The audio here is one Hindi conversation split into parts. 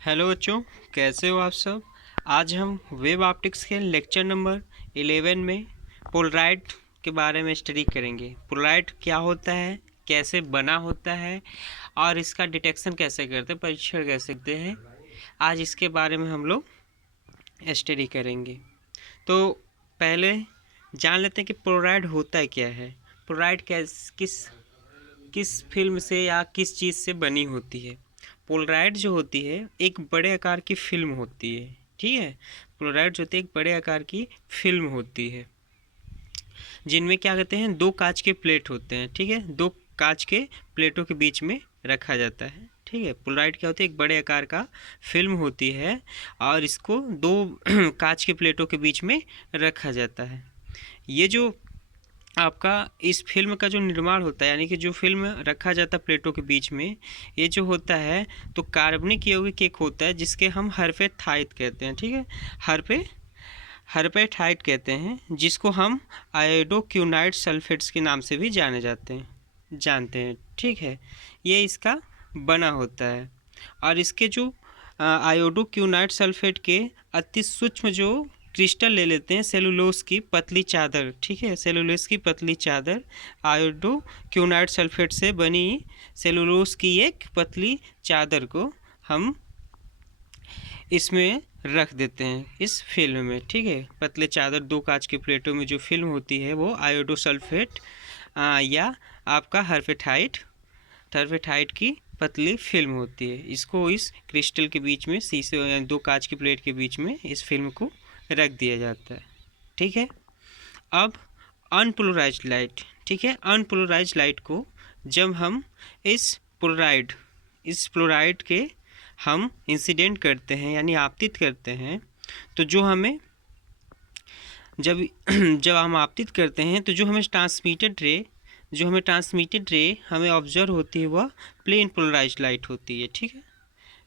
हेलो बच्चों, कैसे हो आप सब। आज हम वेब ऑप्टिक्स के लेक्चर नंबर 11 में पोलराइड के बारे में स्टडी करेंगे। पोलराइड क्या होता है, कैसे बना होता है और इसका डिटेक्शन कैसे करते हैं, परीक्षण कैसे करते हैं, आज इसके बारे में हम लोग स्टडी करेंगे। तो पहले जान लेते हैं कि पोलराइड होता क्या है। पोलराइड किस किस फिल्म से या किस चीज़ से बनी होती है। पोलराइड जो होती है एक बड़े आकार की फिल्म होती है, ठीक है। पोलराइड जो होती है एक बड़े आकार की फिल्म होती है जिनमें क्या कहते हैं, दो कांच के प्लेट होते हैं, ठीक है। दो कांच के प्लेटों के बीच में रखा जाता है, ठीक है। पोलराइड क्या होती है, एक बड़े आकार का फिल्म होती है और इसको दो कांच के प्लेटों के बीच में रखा जाता है। ये जो आपका इस फिल्म का जो निर्माण होता है, यानी कि जो फिल्म रखा जाता है प्लेटों के बीच में, ये जो होता है तो कार्बनिक यौगिक एक होता है जिसके हम हर्फेथाइड कहते हैं, ठीक है। हर्फेथाइड कहते हैं, जिसको हम आयोडोक्यूनाइड सल्फेट्स के नाम से भी जानते हैं, ठीक है। ये इसका बना होता है और इसके जो आयोडोक्यूनाइड सल्फेट के अति सूक्ष्म जो क्रिस्टल ले लेते हैं सेलुलोज की पतली चादर, ठीक है। सेलुलोज की पतली चादर आयोडोक्यूनाइड सल्फेट से बनी सेलुलोज की एक पतली चादर को हम इसमें रख देते हैं इस फिल्म में, ठीक है। पतले चादर दो कांच के प्लेटों में जो फिल्म होती है वो आयोडोसल्फेट या आपका हर्फेटाइट की पतली फिल्म होती है। इसको इस क्रिस्टल के बीच में, शीशे दो कांच की प्लेट के बीच में इस फिल्म को रख दिया जाता है, ठीक है। अब अनपोलराइज्ड लाइट, ठीक है। अनपोलराइज्ड लाइट को जब हम इस पोलराइड के हम इंसिडेंट करते हैं यानी आपतित करते हैं, तो जो हमें जब जब हम आपतित करते हैं तो जो हमें ट्रांसमिटेड रे हमें ऑब्जर्व होती है वह प्लेन पोलराइज्ड लाइट होती है, ठीक है।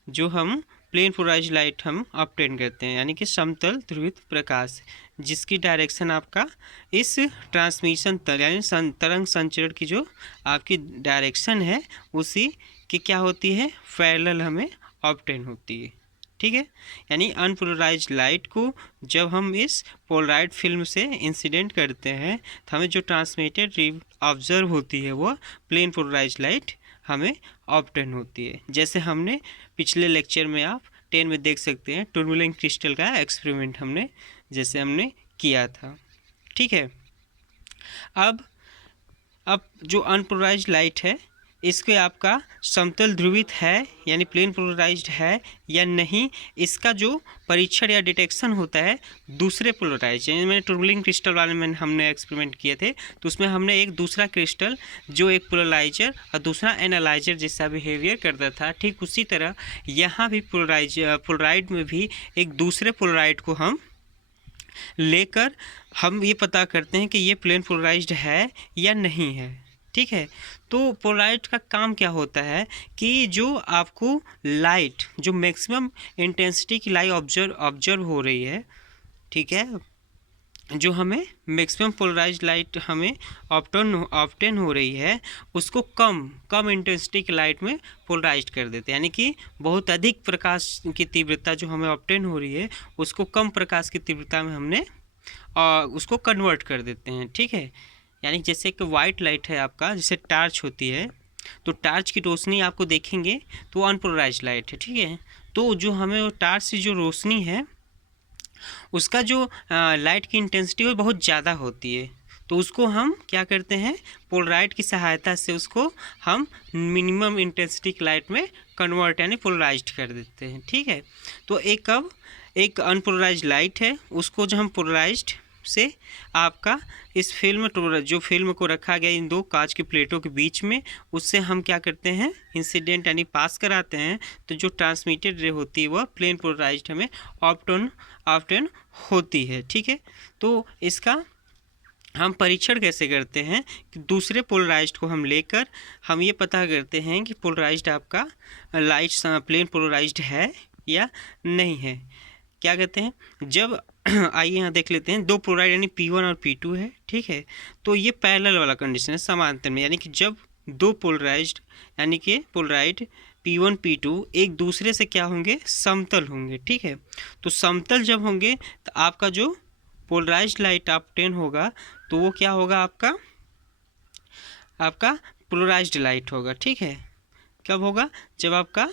जो हम प्लेन पोलराइज्ड लाइट हम ऑब्टेन करते हैं, यानी कि समतल ध्रुवित प्रकाश, जिसकी डायरेक्शन आपका इस ट्रांसमिशन यानी तरंग संचरण की जो आपकी डायरेक्शन है उसी की क्या होती है, पैरेलल हमें ऑब्टेन होती है, ठीक है। यानी अनपोलराइज्ड लाइट को जब हम इस पोलराइड फिल्म से इंसिडेंट करते हैं तो हमें जो ट्रांसमिटेड ऑब्जर्व होती है वह प्लेन पोलराइज्ड लाइट हमें ऑब्टेन होती है। जैसे हमने पिछले लेक्चर में आप 10 में देख सकते हैं, टूर्बुलेंट क्रिस्टल का एक्सपेरिमेंट हमने किया था, ठीक है। अब जो अनपोलराइज्ड लाइट है इसके आपका समतल ध्रुवित है यानी प्लेन पोलराइज्ड है या नहीं, इसका जो परीक्षण या डिटेक्शन होता है दूसरे पोलराइज, यानी मैंने टूर्बुलेंट क्रिस्टल वाले में हमने एक्सपेरिमेंट किए थे तो उसमें हमने एक दूसरा क्रिस्टल जो एक पोलराइजर और दूसरा एनालाइजर जैसा बिहेवियर करता था, ठीक उसी तरह यहाँ भी पोलराइड में भी एक दूसरे पोलराइड को हम लेकर हम ये पता करते हैं कि ये प्लेन पोलराइज्ड है या नहीं है, ठीक है। तो पोलराइड का काम क्या होता है कि जो आपको लाइट जो मैक्सिमम इंटेंसिटी की लाइट ऑब्जर्व हो रही है, ठीक है, जो हमें मैक्सिमम पोलराइज्ड लाइट हमें ऑब्टेन हो रही है उसको कम इंटेंसिटी की लाइट में पोलराइज्ड कर देते हैं, यानी कि बहुत अधिक प्रकाश की तीव्रता जो हमें ऑब्टेन हो रही है उसको कम प्रकाश की तीव्रता में हमने उसको कन्वर्ट कर देते हैं, ठीक है। यानी जैसे कि वाइट लाइट है आपका, जैसे टार्च होती है, तो टार्च की रोशनी आपको देखेंगे तो अनपोलराइज्ड लाइट है, ठीक है। तो जो हमें वो टार्च से जो रोशनी है उसका जो लाइट की इंटेंसिटी वो बहुत ज़्यादा होती है, तो उसको हम क्या करते हैं, पोलराइड की सहायता से उसको हम मिनिमम इंटेंसिटी की लाइट में कन्वर्ट यानी पोलराइज्ड कर देते हैं, ठीक है। तो एक अनपोलराइज्ड लाइट है, उसको जो हम पोलराइज्ड से आपका इस जो फिल्म को रखा गया इन दो कांच की प्लेटों के बीच में, उससे हम क्या करते हैं, इंसिडेंट यानी पास कराते हैं, तो जो ट्रांसमिटेड रे होती है वह प्लेन पोलराइज्ड हमें ऑब्टेन होती है, ठीक है। तो इसका हम परीक्षण कैसे करते हैं कि दूसरे पोलराइज्ड को हम लेकर हम ये पता करते हैं कि पोलराइज्ड आपका लाइट प्लेन पोलराइज्ड है या नहीं है। क्या कहते हैं, जब आइए यहाँ देख लेते हैं, दो पोलराइड यानी P1 और P2 है, ठीक है। तो ये पैरेलल वाला कंडीशन है, समांतर में, यानी कि जब दो पोलराइज्ड यानी कि पोलराइड P1 P2 एक दूसरे से क्या होंगे, समतल होंगे। ठीक है, तो समतल जब होंगे तो आपका जो पोलराइज्ड लाइट ऑब्टेन होगा तो वो क्या होगा, आपका पोलराइज्ड लाइट होगा। ठीक है, कब होगा, जब आपका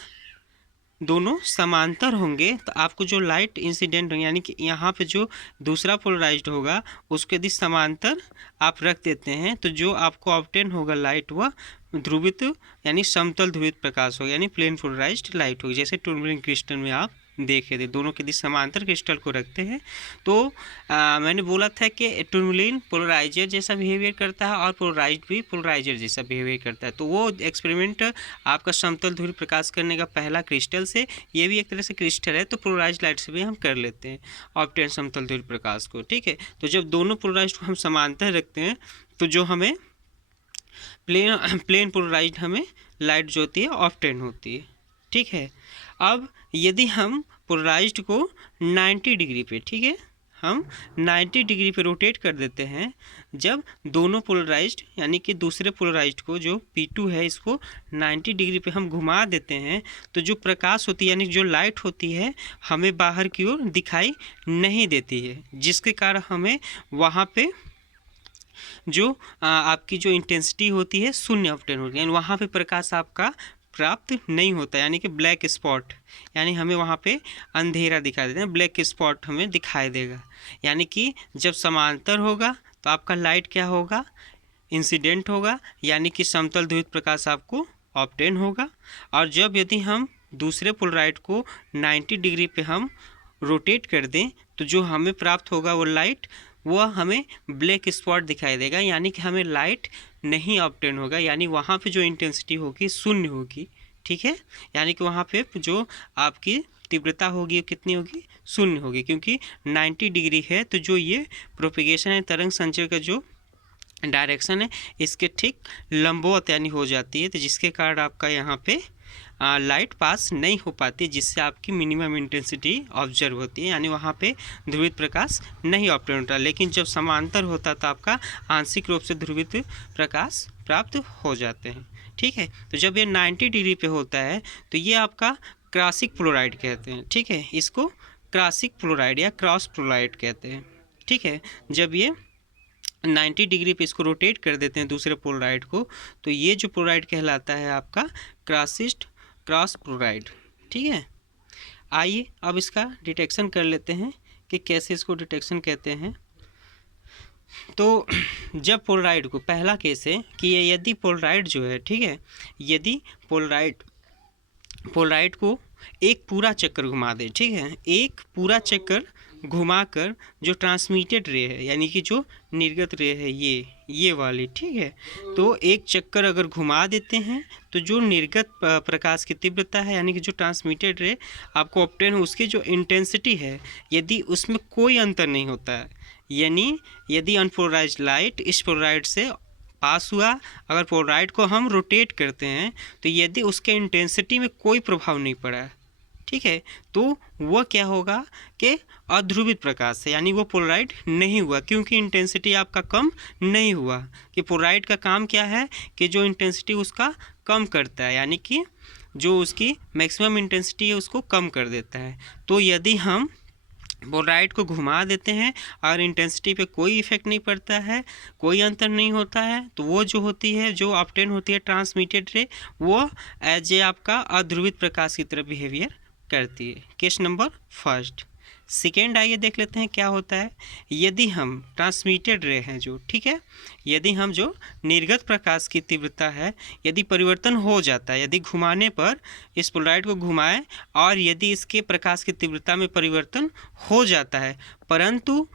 दोनों समांतर होंगे तो आपको जो लाइट इंसिडेंट होंगे, यानी कि यहाँ पे जो दूसरा पोलराइज्ड होगा उसके यदि समांतर आप रख देते हैं तो जो आपको ऑब्टेन होगा लाइट वह ध्रुवित यानी समतल ध्रुवित प्रकाश होगा, यानी प्लेन पोलराइज्ड लाइट होगी। जैसे टूरमैलिन क्रिस्टल में आप देखे थे, दोनों के यदि समांतर क्रिस्टल को रखते हैं तो मैंने बोला था कि टूरमैलिन पोलराइजर जैसा बिहेवियर करता है और पोलराइज्ड भी पोलराइजर जैसा बिहेवियर करता है। तो वो एक्सपेरिमेंट आपका समतल ध्रुवित प्रकाश करने का पहला क्रिस्टल से, ये भी एक तरह से क्रिस्टल है, तो पोलराइज्ड लाइट से भी हम कर लेते हैं ऑब्टेन समतल ध्रुवित प्रकाश को। ठीक है, तो जब दोनों पोलराइज्ड को हम समांतर रखते हैं तो जो हमें प्लेन पोलराइज्ड हमें लाइट जो होती है ऑब्टेन होती है। ठीक है, अब यदि हम पोलराइज्ड को 90 डिग्री पे, ठीक है, हम 90 डिग्री पे रोटेट कर देते हैं, जब दोनों पोलराइज्ड यानी कि दूसरे पोलराइज्ड को जो P2 है इसको 90 डिग्री पे हम घुमा देते हैं तो जो प्रकाश होती है यानी जो लाइट होती है हमें बाहर की ओर दिखाई नहीं देती है, जिसके कारण हमें वहाँ पे जो आपकी जो इंटेंसिटी होती है शून्य ऑब्टेन होती है, यानी वहाँ पे प्रकाश आपका प्राप्त नहीं होता, यानी कि ब्लैक स्पॉट, यानी हमें वहाँ पे अंधेरा दिखाई देता है, ब्लैक स्पॉट हमें दिखाई देगा। यानी कि जब समांतर होगा तो आपका लाइट क्या होगा, इंसिडेंट होगा, यानी कि समतल ध्रुवित प्रकाश आपको ऑब्टेन होगा। और जब यदि हम दूसरे पोलराइड को 90 डिग्री पे हम रोटेट कर दें तो जो हमें प्राप्त होगा वो लाइट वह हमें ब्लैक स्पॉट दिखाई देगा, यानी कि हमें लाइट नहीं ऑब्टेन होगा, यानी वहाँ पे जो इंटेंसिटी होगी शून्य होगी। ठीक है, यानी कि वहाँ पे जो आपकी तीव्रता होगी कितनी होगी, शून्य होगी, क्योंकि 90 डिग्री है तो जो ये प्रोपेगेशन है तरंग संचरण का जो डायरेक्शन है इसके ठीक लंबवत यानी हो जाती है, तो जिसके कारण आपका यहाँ पे लाइट पास नहीं हो पाती, जिससे आपकी मिनिमम इंटेंसिटी ऑब्जर्व होती है, यानी वहाँ पे ध्रुवित प्रकाश नहीं ऑब्टेन होता। लेकिन जब समांतर होता तो आपका आंशिक रूप से ध्रुवित प्रकाश प्राप्त हो जाते हैं। ठीक है, तो जब ये 90 डिग्री पे होता है तो ये आपका क्रॉसिक पोलराइड कहते हैं। ठीक है, इसको क्रॉसिक पोलराइड या क्रॉस पोलराइड कहते हैं। ठीक है, जब ये 90 डिग्री पे इसको रोटेट कर देते हैं दूसरे पोलराइड को तो ये जो पोलराइड कहलाता है आपका क्रॉस पोलराइड। ठीक है, आइए अब इसका डिटेक्शन कर लेते हैं कि कैसे इसको डिटेक्शन कहते हैं। तो जब पोलराइड को, पहला केस है कि यदि पोलराइड जो है, ठीक है, यदि पोलराइड को एक पूरा चक्कर घुमा दे, ठीक है, एक पूरा चक्कर घुमाकर जो ट्रांसमिटेड रे है यानी कि जो निर्गत रे है ये वाली, ठीक है, तो एक चक्कर अगर घुमा देते हैं तो जो निर्गत प्रकाश की तीव्रता है यानी कि जो ट्रांसमिटेड रे आपको ऑब्टेन हो उसकी जो इंटेंसिटी है यदि उसमें कोई अंतर नहीं होता है, यानी यदि अनपोलराइज्ड लाइट इस पोलराइड से पास हुआ, अगर पोलराइड को हम रोटेट करते हैं तो यदि उसके इंटेंसिटी में कोई प्रभाव नहीं पड़ा, ठीक है, तो वह क्या होगा कि अध्रुवित प्रकाश है, यानी वो पोलराइड नहीं हुआ, क्योंकि इंटेंसिटी आपका कम नहीं हुआ। कि पोलराइड का काम क्या है कि जो इंटेंसिटी उसका कम करता है, यानी कि जो उसकी मैक्सिमम इंटेंसिटी है उसको कम कर देता है। तो यदि हम पोलराइड को घुमा देते हैं और इंटेंसिटी पे कोई इफेक्ट नहीं पड़ता है, कोई अंतर नहीं होता है, तो वो जो होती है, जो ऑब्टेन होती है ट्रांसमिटेड रे, वो एज ए आपका अध्रुवित प्रकाश की तरह बिहेवियर करती है। Case number first. सेकेंड आइए देख लेते हैं क्या होता है। यदि हम ट्रांसमिटेड रे हैं जो, ठीक है, यदि हम जो निर्गत प्रकाश की तीव्रता है यदि परिवर्तन हो जाता है, यदि घुमाने पर इस पोलराइड को घुमाएं और यदि इसके प्रकाश की तीव्रता में परिवर्तन हो जाता है परंतु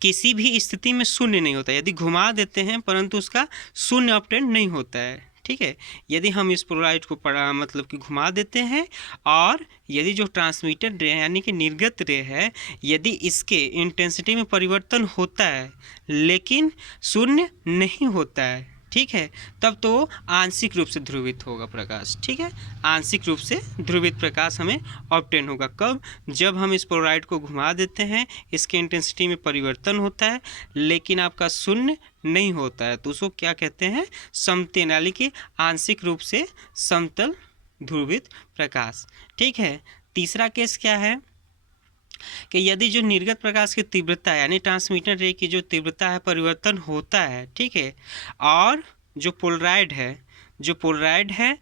किसी भी स्थिति में शून्य नहीं होता, यदि घुमा देते हैं परंतु उसका शून्य ऑब्टेन नहीं होता है, ठीक है, यदि हम इस पोलराइड को मतलब कि घुमा देते हैं और यदि जो ट्रांसमिटेड रे यानी कि निर्गत रे है यदि इसके इंटेंसिटी में परिवर्तन होता है लेकिन शून्य नहीं होता है, ठीक है, तब तो आंशिक रूप से ध्रुवित होगा प्रकाश। ठीक है, आंशिक रूप से ध्रुवित प्रकाश हमें ऑब्टेन होगा। कब? जब हम इस पोलराइड को घुमा देते हैं, इसके इंटेंसिटी में परिवर्तन होता है लेकिन आपका शून्य नहीं होता है, तो उसको क्या कहते हैं? समतल, यानी कि आंशिक रूप से समतल ध्रुवित प्रकाश। ठीक है, तीसरा केस क्या है कि यदि जो निर्गत प्रकाश की तीव्रता यानी ट्रांसमिटर रे की जो तीव्रता है परिवर्तन होता है, ठीक है, और जो पोलराइड है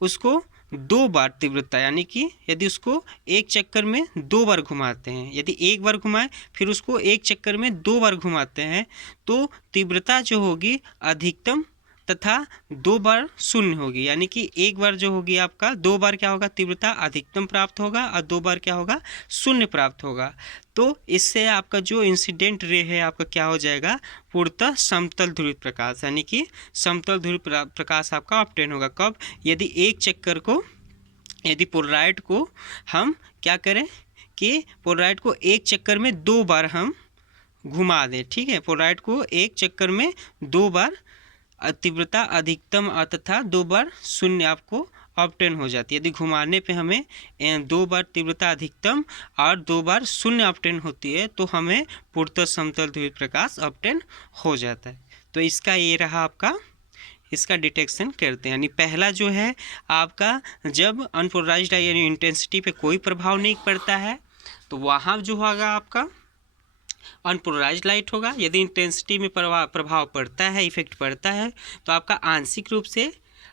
उसको दो बार तीव्रता यानी कि यदि उसको एक चक्कर में दो बार घुमाते हैं, यदि एक बार घुमाए फिर उसको एक चक्कर में दो बार घुमाते हैं, तो तीव्रता जो होगी अधिकतम तथा दो बार शून्य होगी। यानी कि एक बार जो होगी आपका, दो बार क्या होगा, तीव्रता अधिकतम प्राप्त होगा और दो बार क्या होगा, शून्य प्राप्त होगा। तो इससे आपका जो इंसिडेंट रे है आपका क्या हो जाएगा, पूर्णतः समतल ध्रुवित प्रकाश, यानी कि समतल ध्रुवित प्रकाश आपका ऑब्टेन होगा। कब, यदि पोलराइड को हम क्या करें कि पोलराइड को एक चक्कर में दो बार हम घुमा दें। ठीक है, पोलराइड को एक चक्कर में दो बार तीव्रता अधिकतम तथा दो बार शून्य आपको ऑब्टेन हो जाती है। यदि घुमाने पे हमें दो बार तीव्रता अधिकतम और दो बार शून्य ऑब्टेन होती है तो हमें पूर्णतः समतल ध्रुवित प्रकाश ऑब्टेन हो जाता है। तो इसका ये रहा आपका, इसका डिटेक्शन करते हैं। यानी पहला जो है आपका, जब अनपोलराइज्ड यानी इंटेंसिटी पे कोई प्रभाव नहीं पड़ता है तो वहाँ जो होगा आपका अनपोलराइज्ड लाइट होगा। यदि इंटेंसिटी में प्रभाव पड़ता है, इफेक्ट पड़ता है, तो आपका आंशिक रूप से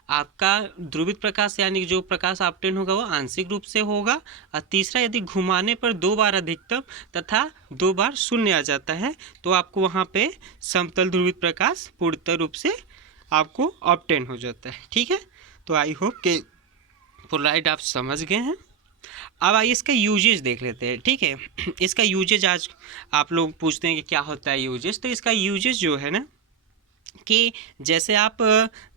आपका ध्रुवित प्रकाश यानी जो प्रकाश ऑब्टेन होगा वो आंशिक रूप से होगा। और तीसरा, यदि घुमाने पर दो बार अधिकतम तथा दो बार शून्य आ जाता है तो आपको वहाँ पे समतल ध्रुवित प्रकाश पूर्णतः रूप से आपको ऑब्टेन हो जाता है। ठीक है, तो आई होप कि पोलराइड आप समझ गए हैं। अब आइए इसका यूजेज देख लेते हैं। ठीक है, इसका यूजेज आज आप लोग पूछते हैं कि क्या होता है यूजेज, तो इसका यूजेज जो है ना कि जैसे आप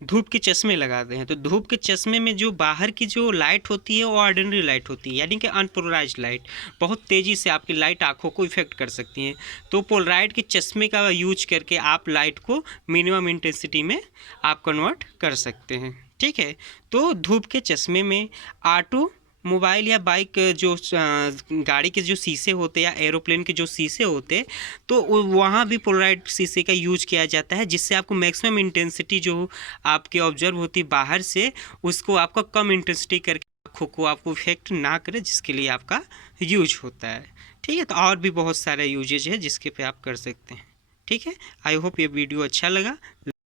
धूप के चश्मे लगाते हैं तो धूप के चश्मे में जो बाहर की जो लाइट होती है वो ऑर्डिनरी लाइट होती है, यानी कि अनपोलराइज्ड लाइट, बहुत तेज़ी से आपकी लाइट आँखों को इफेक्ट कर सकती है। तो पोलराइड के चश्मे का यूज करके आप लाइट को मिनिमम इंटेंसिटी में आप कन्वर्ट कर सकते हैं। ठीक है, तो धूप के चश्मे में ऑटो मोबाइल या बाइक जो गाड़ी के जो शीशे होते हैं या एरोप्लेन के जो शीशे होते हैं तो वहाँ भी पोलराइड शीशे का यूज किया जाता है, जिससे आपको मैक्सिमम इंटेंसिटी जो आपके ऑब्जर्व होती है बाहर से उसको आपका कम इंटेंसिटी करके आँखों को आपको इफेक्ट ना करे, जिसके लिए आपका यूज होता है। ठीक है, तो और भी बहुत सारे यूजेज है जिसके पे आप कर सकते हैं। ठीक है, आई होप ये वीडियो अच्छा लगा।